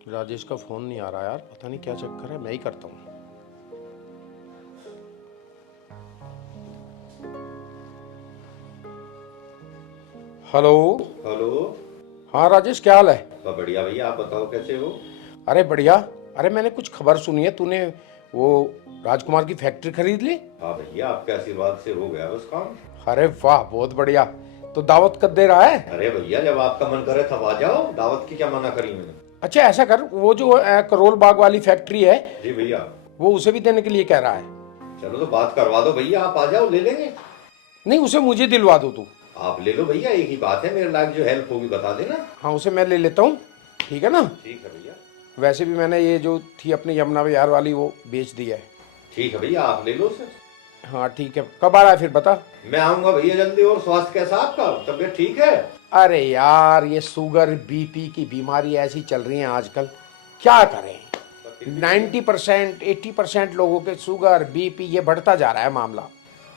राजेश का फोन नहीं आ रहा यार, पता नहीं क्या चक्कर है। मैं ही करता हूँ। हेलो। हेलो। हाँ राजेश, क्या हाल है? बढ़िया भैया, आप बताओ कैसे हो? अरे बढ़िया। अरे मैंने कुछ खबर सुनी है, तूने वो राजकुमार की फैक्ट्री खरीद ली? हाँ भैया, आपके आशीर्वाद से हो गया बस काम। अरे वाह, बहुत बढ़िया। तो दावत कब दे रहा है? अरे भैया, जब आपका मन करे तब आ जाओ, दावत की क्या मना करी मैंने। अच्छा ऐसा कर, वो जो करोल बाग वाली फैक्ट्री है जी भैया। वो उसे भी देने के लिए कह रहा है। चलो तो बात करवा दो भैया, आप आ जाओ, ले लेंगे। नहीं, उसे मुझे दिलवा दो तू। आप ले लो भैया, एक ही बात है, मेरे लायक जो हेल्प होगी बता देना। हाँ, उसे मैं ले लेता हूँ। ठीक है ना? ठीक है भैया। वैसे भी मैंने ये जो थी अपनी यमुना विहार वाली वो बेच दी है। ठीक है भैया, आप ले लो उसे। हाँ ठीक है, कब आ रहा है फिर बता। मैं आऊंगा भैया जल्दी। और स्वास्थ्य कैसा आपका, तबीयत ठीक है? अरे यार, ये शुगर बीपी की बीमारी ऐसी चल रही है आजकल, क्या करें। 90% 80% लोगों के शुगर बीपी ये बढ़ता जा रहा है मामला।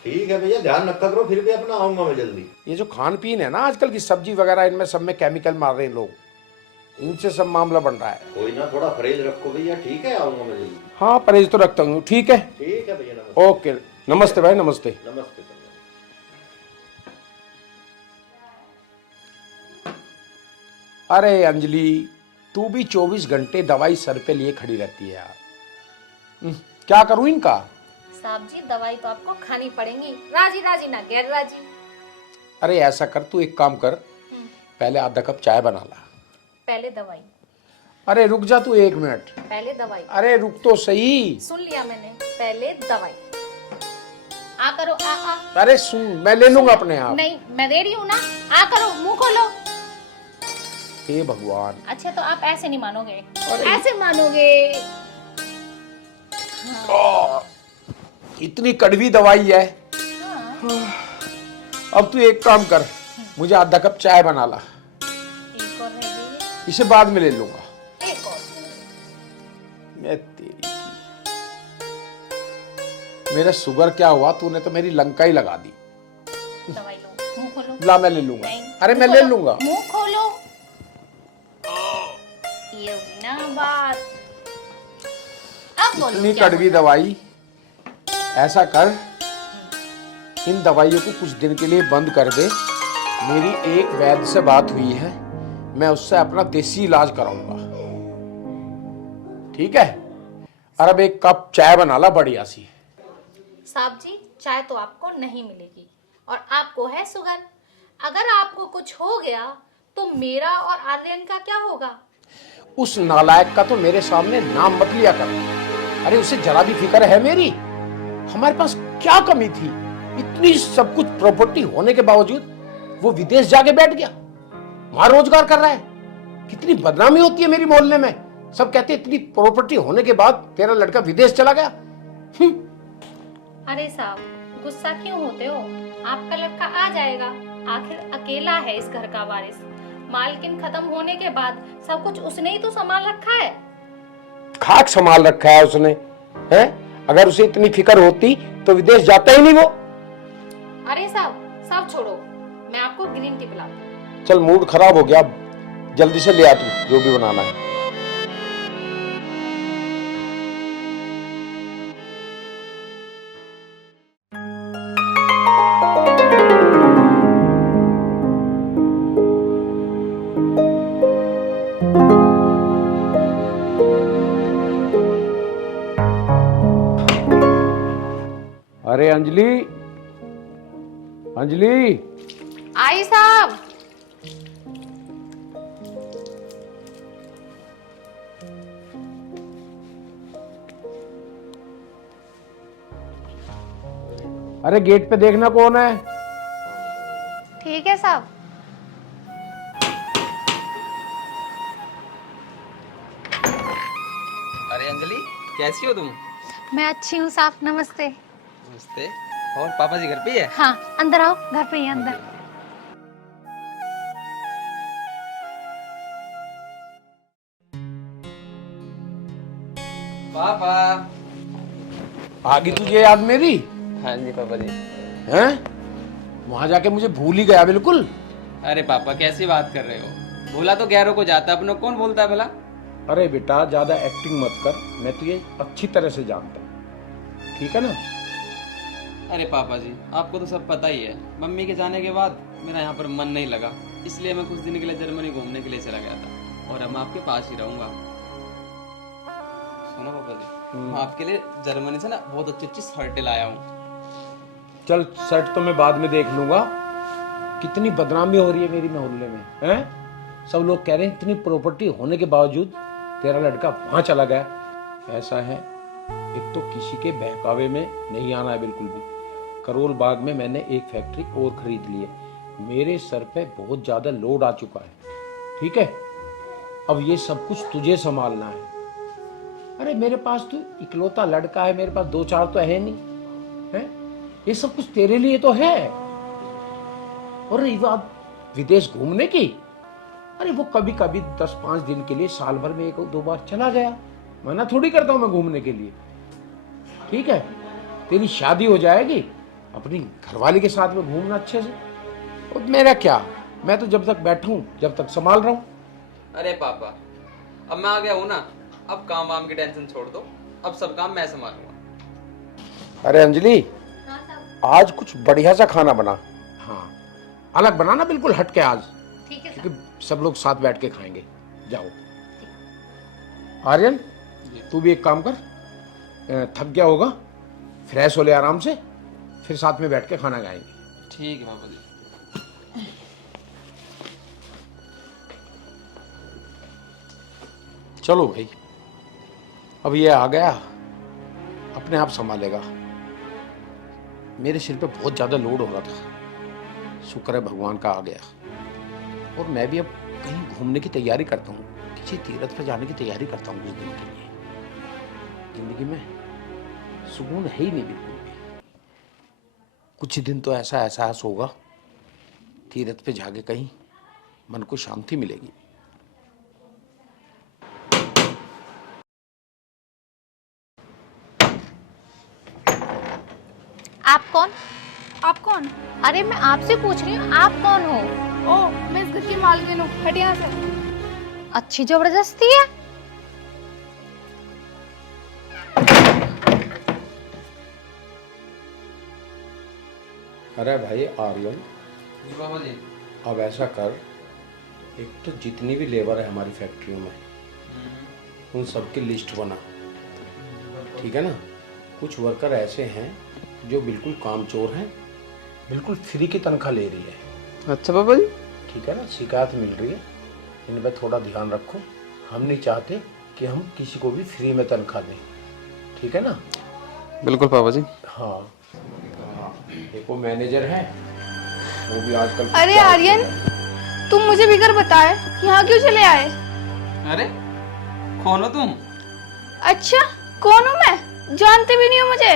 ठीक है भैया, ध्यान रखा करो, फिर भी अपना आऊंगा मैं जल्दी। ये जो खान पीन है ना आजकल की सब्जी वगैरह, इनमें सब में केमिकल मार रहे हैं लोग, इनसे सब मामला बन रहा है। कोई ना, थोड़ा परहेज रखो भैया, ठीक है, आऊंगा मैं जल्दी। हाँ परहेज तो रखता हूँ। ठीक है। ठीक है भैया, नमस्ते। ओके, नमस्ते भाई, नमस्ते। नमस्ते भैया। अरे अंजलि, तू भी 24 घंटे दवाई सर पे लिए खड़ी रहती है यार। क्या करूं इनका? साहब जी, दवाई तो आपको खानी पड़ेगी, राजी राजी ना गैर राजी। अरे ऐसा कर, तू एक काम कर, पहले आधा कप चाय बना ला। पहले दवाई। अरे रुक जा तू 1 मिनट। पहले दवाई। अरे रुक तो सही। सुन लिया मैंने, पहले दवाई। आ करो, आ। अरे सुन, मैं ले लूंगा अपने आप। नहीं, मैं दे रही हूँ ना। आ करो, मुंह खोलो। हे भगवान। अच्छा तो आप ऐसे नहीं मानोगे, ऐसे मानोगे। इतनी कड़वी दवाई है। हाँ। अब तू एक काम कर, मुझे आधा कप चाय बना ला। एक और है ये। इसे बाद में ले लूंगा। एक और। मैं तेरी की। मेरा शुगर क्या हुआ, तूने तो मेरी लंका ही लगा दी। दवाई लो, मुंह खोलो। ला, मैं ले लूंगा। नहीं, अरे मैं मुंह ले खोलो, लूंगा। मुंह खोलो। ये हुई ना बात। अब बोलो इतनी क्या कड़वी बोलना? दवाई। ऐसा कर, इन दवाइयों को कुछ दिन के लिए बंद कर दे। मेरी एक वैद्य से बात हुई है, मैं उससे अपना देसी इलाज कराऊंगा। ठीक है? और अब एक कप चाय बना ला बढ़िया सी। साहब जी, चाय तो आपको नहीं मिलेगी और आपको है शुगर। अगर आपको कुछ हो गया तो मेरा और आर्यन का क्या होगा? उस नालायक का तो मेरे सामने नाम मत लिया कर। अरे उसे जरा भी फिक्र है मेरी? हमारे पास क्या कमी थी? इतनी सब कुछ प्रॉपर्टी होने के बावजूद वो विदेश जाके बैठ गया, वहां रोजगार कर रहा है। कितनी बदनामी होती है मेरी मोहल्ले में। सब कहते इतनी प्रॉपर्टी होने के बाद तेरा लड़का विदेश चला गया। अरे साहब, गुस्सा क्यों होते हो? आपका लड़का आ जाएगा, आखिर अकेला है इस घर का वारिस। मालकिन खत्म होने के बाद सब कुछ उसने ही तो संभाल रखा है। खाक संभाल रखा है उसने, है? अगर उसे इतनी फिक्र होती तो विदेश जाता ही नहीं वो। अरे साहब, सब छोड़ो, मैं आपको ग्रीन टी पिलाती हूँ। चल, मूड खराब हो गया, जल्दी से ले आ तू जो भी बनाना है। अरे अंजलि, अंजलि। आई साहब। अरे गेट पे देखना कौन है। ठीक है साहब। अरे अंजलि, कैसी हो तुम? मैं अच्छी हूँ साहब, नमस्ते। नमस्ते। और पापा जी घर पे ही है? हाँ, अंदर आओ, घर पे ही है, अंदर। पापा। आ गई तुझे याद मेरी? हाँ जी पापा जी। हैं? वहां जाके मुझे भूल ही गया बिल्कुल। अरे पापा, कैसी बात कर रहे हो? भूला तो गैरों को जाता, अपनों कौन बोलता है भला? अरे बेटा ज्यादा एक्टिंग मत कर, मैं तुझे अच्छी तरह से जानता हूँ, ठीक है ना। अरे पापा जी, आपको तो सब पता ही है, मम्मी के जाने के बाद मेरा यहाँ पर मन नहीं लगा, इसलिए मैं कुछ दिन के लिए जर्मनी घूमने के लिए चला गया था और अब मैं आपके पास ही रहूंगा। सुनो पापा जी, मैं आपके लिए जर्मनी से ना बहुत अच्छी अच्छी शर्टें लाया हूँ। चल शर्ट तो मैं बाद में देख लूंगा। कितनी बदनामी हो रही है मेरी मोहल्ले में, हैं? सब लोग कह रहे हैं इतनी प्रॉपर्टी होने के बावजूद तेरा लड़का वहां चला गया। ऐसा है, एक तो किसी के बहकावे में नहीं आना है बिल्कुल भी। करोल बाग में मैंने एक फैक्ट्री और खरीद ली है, मेरे सर पे बहुत ज्यादा लोड आ चुका है, ठीक है। अब ये सब कुछ तुझे संभालना है। अरे मेरे पास तो इकलौता लड़का है, मेरे पास दो चार तो है नहीं, है? ये सब कुछ तेरे लिए तो है। और रही बात विदेश घूमने की, अरे वो कभी कभी 10-5 दिन के लिए साल भर में 1-2 बार चला गया, मना थोड़ी करता हूं मैं घूमने के लिए, ठीक है। तेरी शादी हो जाएगी, अपनी घरवाली के साथ में घूमना अच्छे से। और मेरा क्या, मैं तो जब तक बैठूं जब तक संभाल रहा हूं। अरे पापा, अब मैं आ गया हूँ ना, अब काम वाम की टेंशन छोड़ दो, अब सब काम मैं संभालूंगा। अरे अंजलि, हाँ साहब, आज कुछ बढ़िया सा खाना बना, हाँ अलग बनाना, बिल्कुल हट के आज, ठीक है साहब। क्योंकि सब लोग साथ बैठ के खाएंगे। जाओ। आर्यन, तू भी एक काम कर, थक गया होगा, फ्रेश हो ले आराम से, फिर साथ में बैठ के खाना खाएंगे। ठीक है पापा जी। चलो भाई, अब ये आ गया, अपने आप संभालेगा। मेरे सिर पे बहुत ज्यादा लोड हो रहा था, शुक्र है भगवान का आ गया। और मैं भी अब कहीं घूमने की तैयारी करता हूँ, किसी तीर्थ पर जाने की तैयारी करता हूँ कुछ दिन के लिए। जिंदगी में सुकून है ही नहीं बिल्कुल भी। कुछ दिन तो ऐसा एहसास होगा, तीर्थ पे जाके कहीं मन को शांति मिलेगी। आप कौन? आप कौन? अरे मैं आपसे पूछ रही हूँ, आप कौन हो? ओ, मैं इस घर की मालकिन हूँ, हट यहाँ से। अच्छी जबरदस्ती है। अरे भाई आर्यन, जी पापा जी। अब ऐसा कर, एक तो जितनी भी लेबर है हमारी फैक्ट्रियों में, उन सब की लिस्ट बना, ठीक है ना। कुछ वर्कर ऐसे हैं जो बिल्कुल कामचोर हैं, बिल्कुल फ्री की तनख्वाह ले रही है, अच्छा पापा जी। ठीक है ना, शिकायत मिल रही है, इन पर थोड़ा ध्यान रखो। हम नहीं चाहते कि हम किसी को भी फ्री में तनख्वाह दें, ठीक है ना। बिल्कुल पापा जी। हाँ, देखो मैनेजर है, वो भी आजकल। अरे आर्यन, तुम मुझे बिगर बताए यहाँ क्यों चले आए? अरे कौन हो तुम? अच्छा, कौन हूँ मैं? जानते भी नहीं हो मुझे?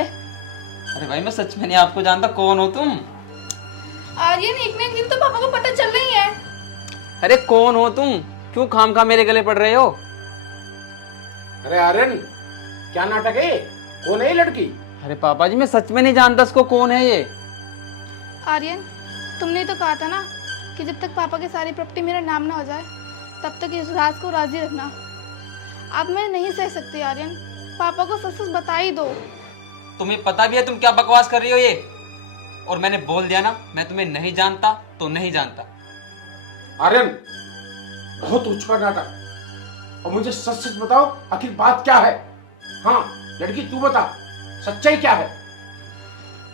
अरे भाई मैं सच में नहीं आपको जानता, कौन हो तुम? आर्यन, एक ना एक दिन तो पापा को पता चल रही है। अरे कौन हो तुम? क्यों खामखा मेरे गले पड़ रहे हो? अरे आर्यन, क्या नाटक है, कौन है ये लड़की? अरे पापा जी, मैं सच में नहीं जानता इसको, कौन है ये? आर्यन, तुमने तो कहा था ना कि जब तक पापा की सारी प्रॉपर्टी मेरा नाम ना हो जाए तब तक इस राज को राजी रखना। अब मैं नहीं सह सकती आर्यन, पापा को सच सच बता ही दो। तुम्हें पता भी है तुम क्या बकवास कर रही हो ये? और मैंने बोल दिया ना, मैं तुम्हें नहीं जानता तो नहीं जानता। आर्यन, बहुत उच्च नाटक, और मुझे सच सच बताओ आखिर बात क्या है। हाँ लड़की, तू बता सच्चाई क्या है।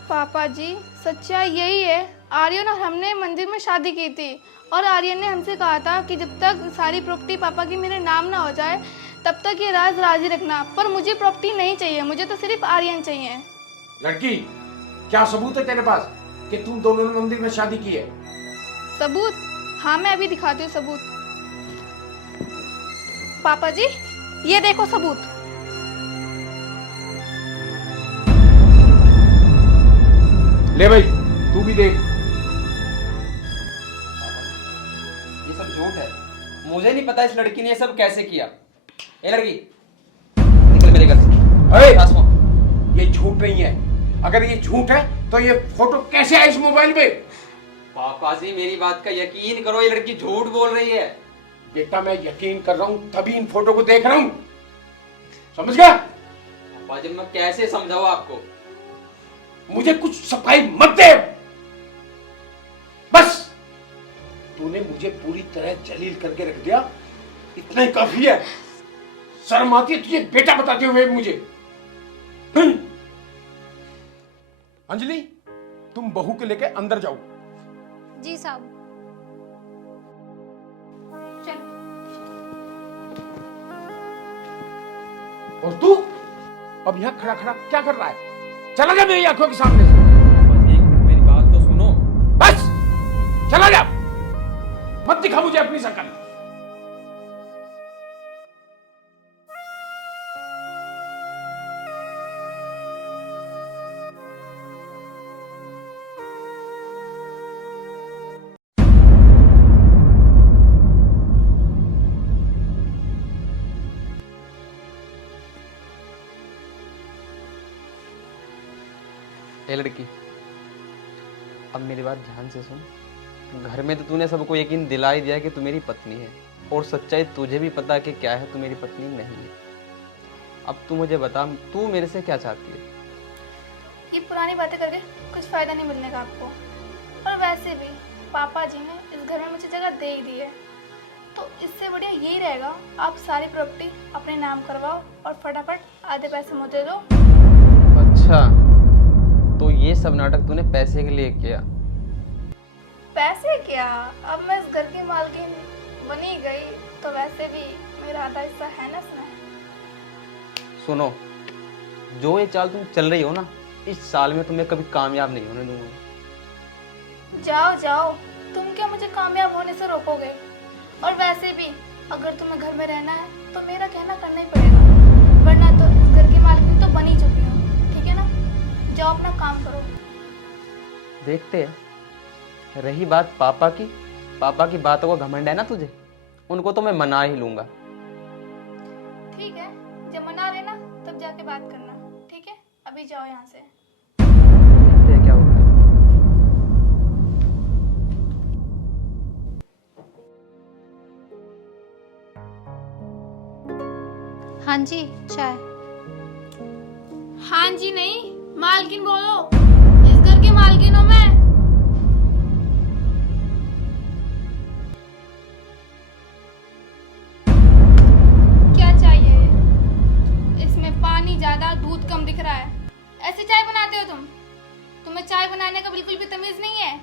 पापा जी, सच्चाई यही है, आर्यन और हमने मंदिर में शादी की थी और आर्यन ने हमसे कहा था कि जब तक सारी प्रॉपर्टी पापा की मेरे नाम ना हो जाए तब तक ये राज राजी रखना। पर मुझे प्रॉपर्टी नहीं चाहिए, मुझे तो सिर्फ आर्यन चाहिए। लड़की, क्या सबूत है तेरे पास कि तुम दोनों ने मंदिर में शादी की है? सबूत? हाँ, मैं अभी दिखाती हूँ सबूत। पापा जी, ये देखो सबूत। ले भाई, तू भी देख। ये सब झूठ है, मुझे नहीं पता इस लड़की ने ये सब कैसे किया। ए लड़की, निकल मेरे घर से। अरे पास में। ये झूठ नहीं है, अगर ये झूठ है तो ये फोटो कैसे आई इस मोबाइल पे? पापा जी मेरी बात का यकीन करो, ये लड़की झूठ बोल रही है। बेटा मैं यकीन कर रहा हूं तभी इन फोटो को देख रहा हूं, समझ गया? पापा जी मैं कैसे समझाऊं आपको? मुझे कुछ सफाई मत दे, बस तूने मुझे पूरी तरह जलील करके रख दिया, इतना ही काफी है। शर्म आती है तुझे बेटा बताते हुए मुझे। अंजलि तुम बहू के लेके अंदर जाओ। जी साहब। चलो। और तू अब यहाँ खड़ा खड़ा क्या कर रहा है? चला जा मेरी आंखों के सामने से। पापा जी एक मिनट मेरी बात तो सुनो। बस चला जा, मत दिखा मुझे अपनी शक्ल। ए लड़की, अब मेरी बात ध्यान से सुन। घर में तो तूने सबको यकीन दिला ही दिया कि तू मेरी पत्नी है, और सच्चाई तुझे भी पता कि क्या है, तू मेरी पत्नी नहीं है। अब तू मुझे बता, तू मेरे से क्या चाहती है? ये पुरानी बातें करके कुछ फ़ायदा नहीं मिलने का आपको। और वैसे भी पापा जी ने इस घर में मुझे जगह दे ही दी है, तो इससे बढ़िया यही रहेगा आप सारी प्रॉपर्टी अपने नाम करवाओ और फटाफट आधे पैसे मुझे दो। अच्छा, तो ये सब नाटक तूने पैसे के लिए किया? पैसे क्या, अब मैं इस घर की मालकिन बनी गई तो वैसे भी मेरा आधा हिस्सा है ना इसमें। सुनो, जो ये चाल तुम चल रही हो ना, इस साल में तुम्हें कभी कामयाब नहीं होने दूंगा। जाओ जाओ, तुम क्या मुझे कामयाब होने से रोकोगे? और वैसे भी अगर तुम्हें घर में रहना है तो मेरा कहना करना ही पड़ेगा, वरना तो इस घर की मालकिन तो बन ही चुकी हूँ, ठीक है ना? जाओ अपना काम करो। देखते हैं। रही बात पापा की बातों का घमंड है ना तुझे, उनको तो मैं मना ही लूंगा। ठीक है, जब मना रहे ना तब जाके बात करना, ठीक है? अभी जाओ यहाँ से। देखते हैं क्या होता है। हाँ जी, चाय। हाँ जी नहीं, मालकिन बोलो, इस घर की मालकिन हूँ मैं। क्या चाहिए? इसमें पानी ज्यादा, दूध कम दिख रहा है। ऐसी चाय बनाते हो तुम? तुम्हें चाय बनाने का बिल्कुल भी तमीज नहीं है।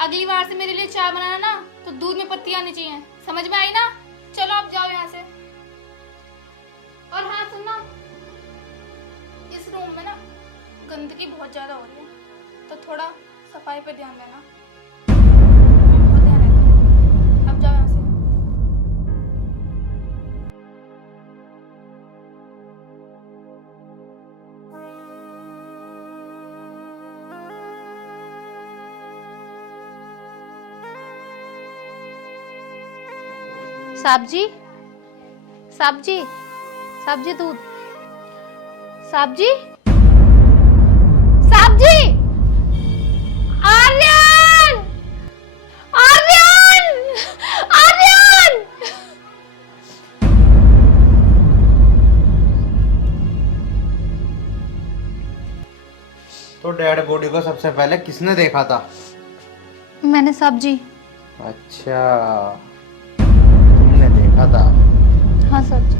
अगली बार से मेरे लिए चाय बनाना ना तो दूध में पत्ती आनी चाहिए, समझ में आई ना? चलो आप जाओ यहाँ से। और हाँ सुनना, इस रूम में ना गंदगी बहुत ज्यादा हो रही है, तो थोड़ा सफाई पे ध्यान देना। बहुत ध्यान रहता है। अब जाओ यहाँ से। साहब जी, साहब जी, साहब जी दूध। साहब जी, साहब जी, आर्यन, आर्यन, आर्यन। तो डेड बॉडी को सबसे पहले किसने देखा था? मैंने साहब जी। अच्छा, तुमने देखा था। हाँ साहब जी।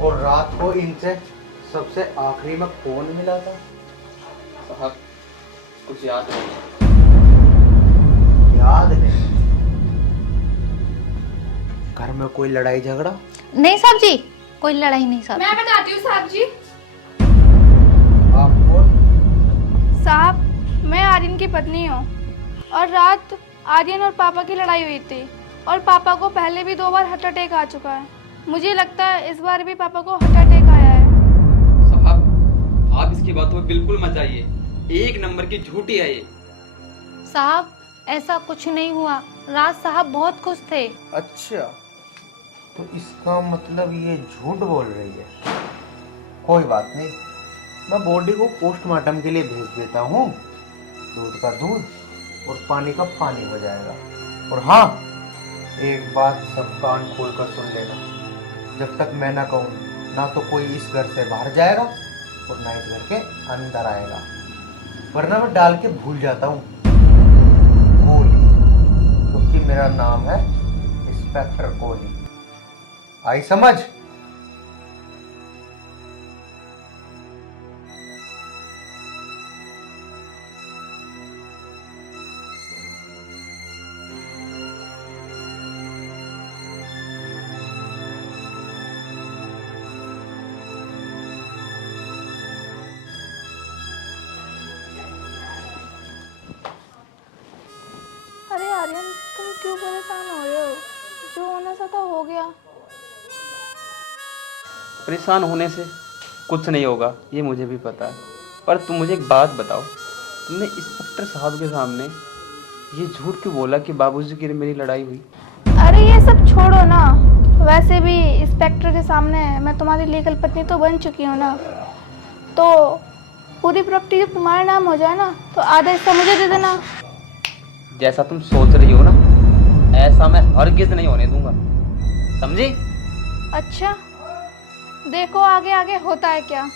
और रात को इनसे सबसे आखिरी में कौन मिला था? साहब कुछ याद नहीं। याद नहीं? घर में कोई लड़ाई झगड़ा? नहीं साहब जी, कोई लड़ाई नहीं साहब। मैं बताती हूँ साहब जी। आप कौन? साहब, मैं आर्यन की पत्नी हूँ, और रात आर्यन और पापा की लड़ाई हुई थी, और पापा को पहले भी 2 बार हार्ट अटैक आ चुका है। मुझे लगता है इस बार भी पापा को हार्ट अटैक आया है। साहब आप इसकी बातों में बिल्कुल मत आइए, एक नंबर की झूठी है ये। साहब ऐसा कुछ नहीं हुआ, राज साहब बहुत खुश थे। अच्छा, तो इसका मतलब ये झूठ बोल रही है। कोई बात नहीं, मैं बॉडी को पोस्टमार्टम के लिए भेज देता हूँ। दूध का दूध और पानी का पानी हो जाएगा। और हाँ, एक बात सब कान खोल कर सुन लेना, जब तक मैं ना कहूँ ना तो कोई इस घर से बाहर जाएगा और ना इस घर के अंदर आएगा, वरना मैं डाल के भूल जाता हूँ कोहली, क्योंकि मेरा नाम है इंस्पेक्टर कोहली। आई समझ? अरे आर्यन, तुम क्यों परेशान हो रहे हो? जो होना था हो गया। परेशान होने से कुछ नहीं होगा, ये मुझे भी पता है। पर तुम मुझे एक बात बताओ, तुमने इंस्पेक्टर साहब के सामने ये झूठ क्यों बोला कि बाबूजी की मेरी लड़ाई हुई? अरे ये सब छोड़ो ना, वैसे भी इंस्पेक्टर के सामने मैं तुम्हारी लीगल पत्नी तो बन चुकी हूँ ना, तो पूरी प्रॉपर्टी जब तुम्हारे नाम हो जाए ना तो आधा हिस्सा मुझे दे देना। जैसा तुम सोच रही हो ना, ऐसा मैं हरगिज़ नहीं होने दूंगा, समझी? अच्छा, देखो आगे आगे होता है क्या।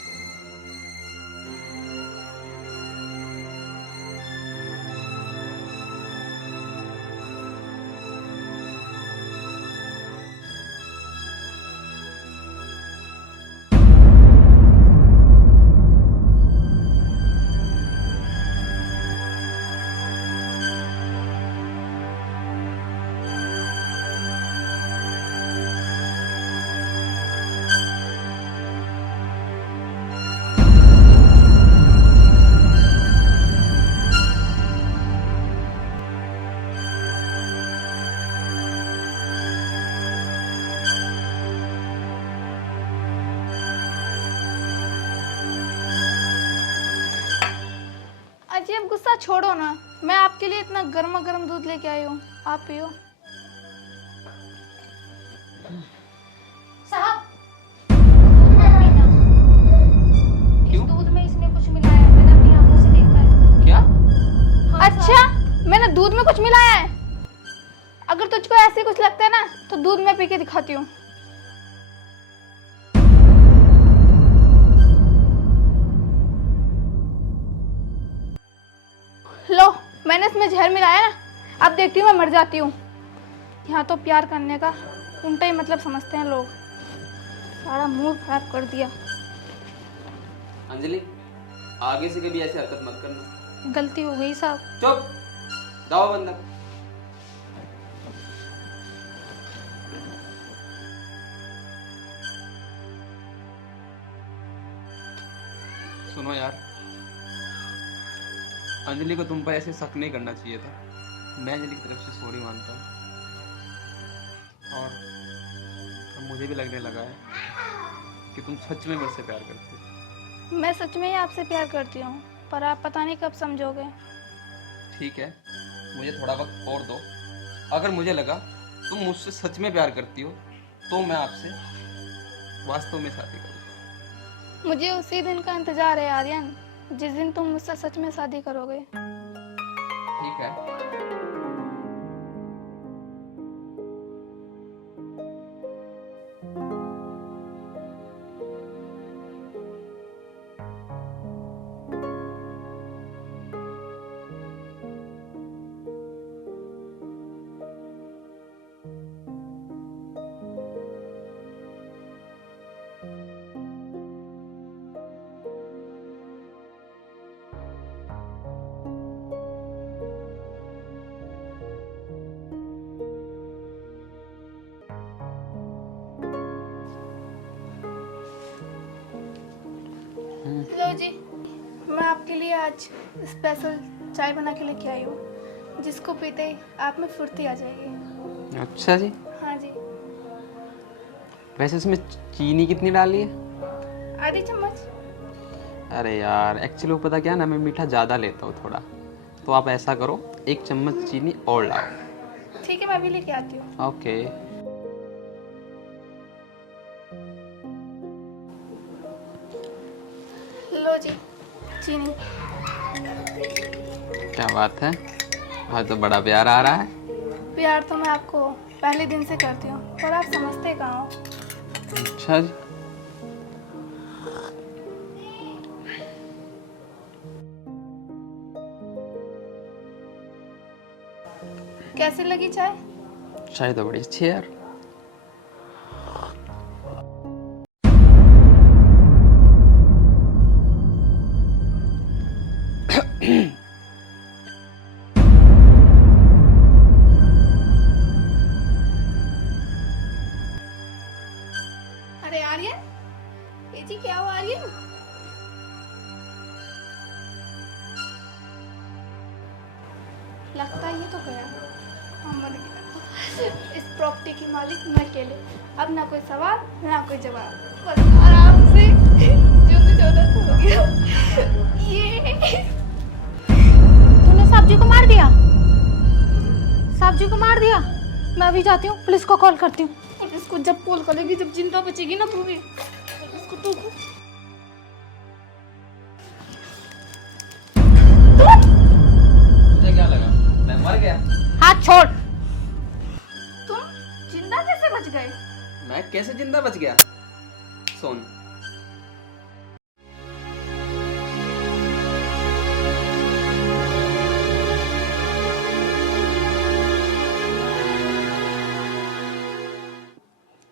अजी अब गुस्सा छोड़ो ना, मैं आपके लिए इतना गर्मा गर्म दूध लेके आई हूँ, आप पियो। साहब, दूध मत पीना। इस दूध में इसने कुछ मिलाया है, मैंने अपनी आंखों से देखा है। क्या? हाँ, अच्छा, मैंने दूध में कुछ मिलाया है? अगर तुझको ऐसे कुछ लगता है ना तो दूध में पी के दिखाती हूँ। लो, मैंने इसमें जहर मिलाया ना, अब देखती हूँ मैं मर जाती हूँ। यहाँ तो प्यार करने का उल्टा ही मतलब समझते हैं लोग। सारा मूड खराब कर दिया। अंजलि, आगे से कभी ऐसी हरकत मत करना। गलती हो गई साहब। चुप, जाओ अंदर। सुनो यार, अंजलि को तुम पर ऐसे शक नहीं करना चाहिए था। मैं अंजलि की तरफ से सॉरी मानता हूँ, और अब मुझे भी लगने लगा है कि तुम सच में मुझसे प्यार करते हो। मैं सच में ही आपसे प्यार करती हूँ, पर आप पता नहीं कब समझोगे। ठीक है, मुझे थोड़ा वक्त और दो। अगर मुझे लगा तुम मुझसे सच में प्यार करती हो तो मैं आपसे वास्तव में शादी करूँगा। मुझे उसी दिन का इंतजार है आर्यन, जिस दिन तुम मुझसे सच में शादी करोगे। ठीक है। लो जी, मैं आपके लिए आज स्पेशल चाय बना के लेके आई हूँ, जिसको पीते ही आप में फुर्ती आ जाएगी। अच्छा जी। हाँ जी। वैसे इसमें चीनी कितनी डाली है? आधी चम्मच। अरे यार, एक्चुअली वो पता क्या ना, मैं मीठा ज़्यादा लेता हूँ थोड़ा, तो आप ऐसा करो 1 चम्मच चीनी और लाओ। ठीक है, मैं भी लेके आती हूँ। ओके। लो जी, चीनी। क्या बात है, आज तो बड़ा प्यार आ रहा है। प्यार तो मैं आपको पहले दिन से करती हूँ, पर आप समझते कहाँ हो। अच्छा जी। कैसे लगी चाय? चाय तो बड़ी अच्छी है यार। अरे आर्यन, ये जी क्या हुआ आर्यन? लगता है ये तो गया, हाँ, मर गया। इस प्रॉपर्टी की मालिक मैं अकेले, अब ना कोई सवाल ना कोई जवाब, बस आराम से जो कुछ होना था हो गया। ये तूने साहब जी को मार दिया? साहब जी को मार दिया? मैं अभी जाती हूँ, पुलिस को कॉल करती हूँ। और इसको जब कॉल करेगी, जब जिंदा बचेगी ना तू भी, इसको तो मुझे क्या लगा मैं मर गया? हाथ छोड़। तुम जिंदा कैसे बच गए? मैं कैसे जिंदा बच गया? सुन,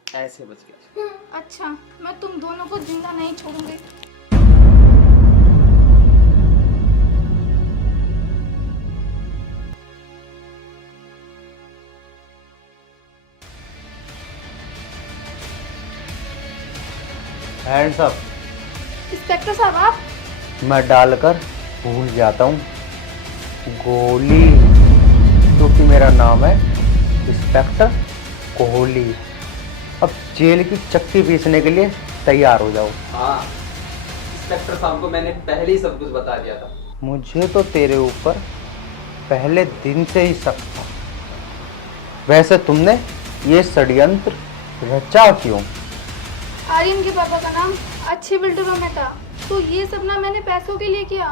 ऐसे बच गया। अच्छा, मैं तुम दोनों को जिंदा नहीं छोड़ूंगी। Hands up. इंस्पेक्टर साहब आप? मैं डालकर भूल जाता हूँ गोली, क्योंकि मेरा नाम है इंस्पेक्टर कोहली। अब जेल की चक्की पीसने के लिए तैयार हो जाओ। हाँ, इंस्पेक्टर साहब को मैंने पहले ही सब कुछ बता दिया था। मुझे तो तेरे ऊपर पहले दिन से ही शक था। वैसे तुमने ये षड्यंत्र रचा क्यों? आर्यन के पापा का नाम अच्छे बिल्डरों में था, तो ये सब ना मैंने पैसों के लिए किया।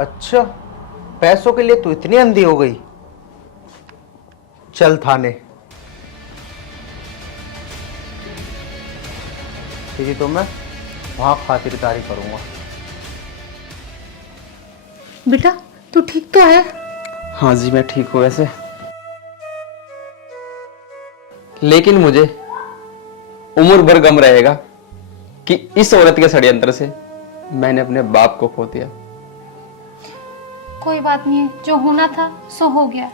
अच्छा, पैसों के लिए तू इतनी अंधी हो गई? चल थाने। तेरी तो मैं वहां खातिरदारी करूंगा। बेटा तू ठीक तो है? हाँ जी, मैं ठीक हूँ वैसे, लेकिन मुझे उम्र भर गम रहेगा कि इस औरत के षड्यंत्र से मैंने अपने बाप को खो दिया। कोई बात नहीं है, जो होना था सो हो गया।